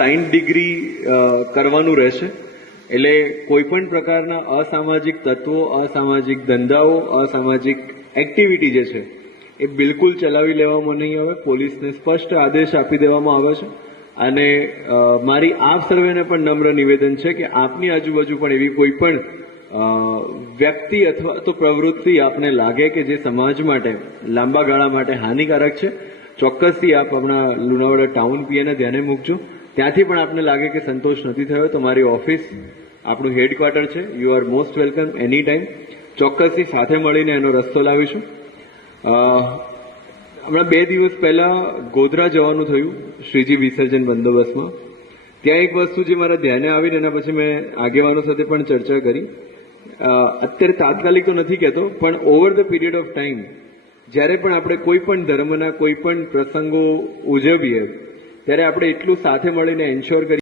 Sine degree કરવાનું રહેશે. એટલે કોઈ પણ પ્રકારના અસામાજિક તત્વો, અસામાજિક ધંધાઓ, અસામાજિક એક્ટિવિટી જે છે, એ બિલકુલ ચલાવી લેવામાં નહીં આવે. પોલીસને સ્પષ્ટ આદેશ આપી દેવામાં આવે છે. અને મારી આપ સર્વેને પણ નમ્ર નિવેદન છે કે આપની આજુબાજુ પણ એવી કોઈ પણ વ્યક્તિ અથવા તો પ્રવૃત્તિ આપને લાગે કે જે સમાજ માટે, લાંબા ગાળા માટે હાનિકારક છે, ચોક્કસથી આપ આપણા લુણાવાડા ટાઉન પીએને ધ્યાને મૂકજો. ત્યાંથી પણ આપને લાગે કે સંતોષ નથી થયો. તો મારી ઓફિસ, આપણું હેડક્વાર્ટર છે. You are most welcome any time ચોક્કસથી સાથે મળીને એનો રસ્તો લાવીશું. હમણાં બે દિવસ પહેલા ગોધરા જવાનું થયું, શ્રીજી વિસર્જન બંદોબસ્તમાં. ત્યાં એક વસ્તુ જે મારા ધ્યાને આવીને એના પછી મેં આગેવાનો સાથે પણ ચર્ચા કરી. અત્યારે તાત્કાલિક તો નથી કહેતો, પણ over the period of time જ્યારે પણ આપણે કોઈ પણ ધર્મના, કોઈ પણ પ્રસંગો ઉજવીએ ત્યારે આપણે એટલું સાથે મળીને એન્શ્યોર કરીએ